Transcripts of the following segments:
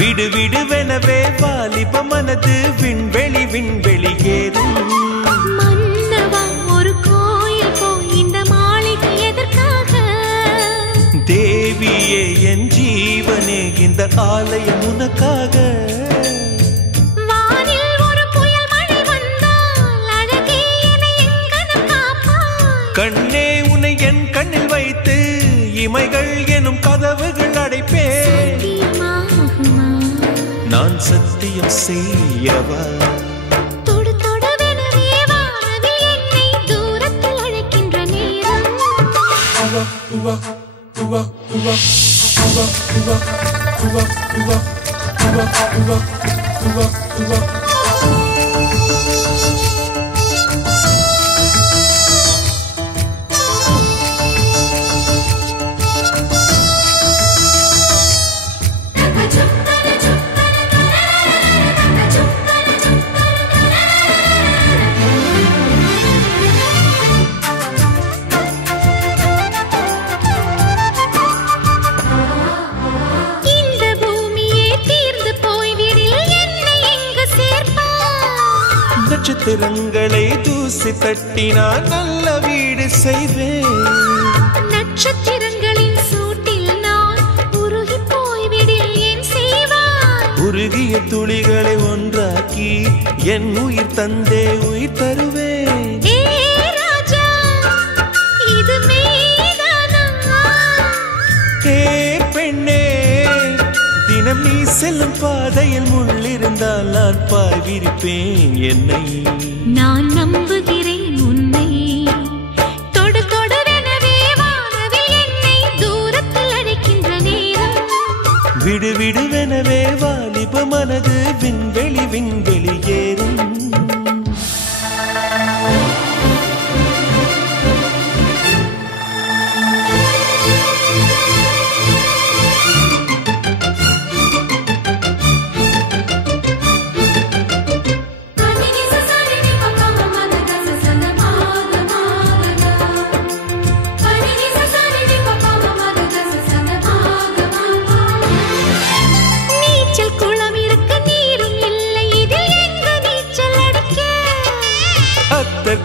விடு விடுவெனவே வாலிப மனது விண்வெளி விண்வெளி ஏறும். மன்னவா ஒரு கோயில் போய் இந்த மாளிகை எதற்காக? தேவியே என் ஜீவனே இந்த ஆலயம் உனக்காக. வானில் ஒரு புயல் மழை வந்தால் அழகே என்னை எங்கனம் காப்பாய். கண்ணே உன்னை என் கண்ணில் வைத்து இமைகள் எனும் கதவுகள் அடைப்பேன். நான் சத்தியம் செய்யவா? தொடு தொடுவெனவே வானவில் என்னை தூரத்தில் அழைக்கின்ற நேரம். நட்சத்திரங்களை தூசி தட்டினால் நல்ல வீடு செய்வேன். நட்சத்திரங்களின் சூட்டில் நான் உருகி போய்விடில் ஏன் செய்வாய்? உருகிய துளிகளை ஒன்றாக்கி என் உயிர் தந்தே உயிர் தருவேன். ஏ ராஜா இது மெய்தானா? ஏ பெண்ணே தினம் நீ செல்லும் பாதையில் முள்ளிருந்தால் நான் பாய் விரிப்பேன் என்னை. நான் நம்புகிறேன் உன்னை. தொடு தொடுவெனவே வானவில் என்னை தூரத்தில் அழைக்கின்ற நேரம். விடு விடுவெனவே வாலிப மனது விண்வெளி விண்வெளி ஏறும்.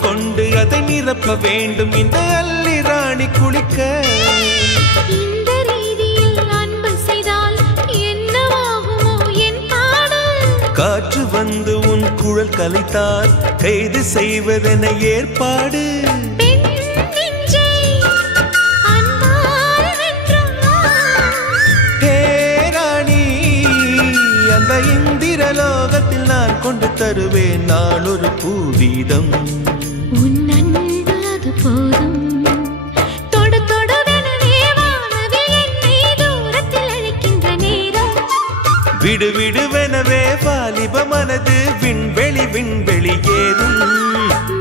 கொண்டு அதை நிரப்ப வேண்டும் இந்த அல்லி ராணி குளிக்க. இந்த ரீதியில் அன்பு செய்தால் என்னவாகுமோ என் பாடு? காற்று வந்து உன் குழல் கலைத்தால் கைது செய்வதென ஏற்பாடு. அந்த இந்திரலோகத்தில் நான் கொண்டு தருவேன் நான் ஒரு பூவீதம். உன் அன்பு அது போதும். தொடு தொடுவெனவே வானவில் என்னை தூரத்தில் அழைக்கின்ற நேரம். விடு விடுவெனவே வாலிப மனது விண்வெளி விண்வெளி ஏறும்.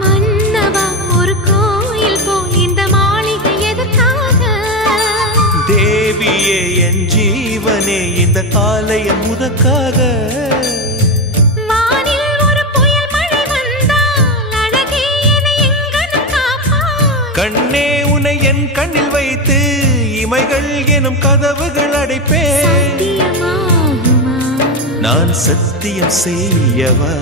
மன்னவா ஒரு கோயில் போய் இந்த மாளிகை எதற்காக? தேவியே என் ஜீவனே இந்த ஆலயம் உனக்காக. வானில் ஒரு புயல் மழை வந்தால் அழகே என்னை எங்கனம் காப்பாய். கண்ணே உன்னை என் கண்ணில் வைத்து இமைகள் எனும் கதவுகள் அடைப்பேன். சத்தியமாகுமா? நான் சத்தியம் செய்யவா?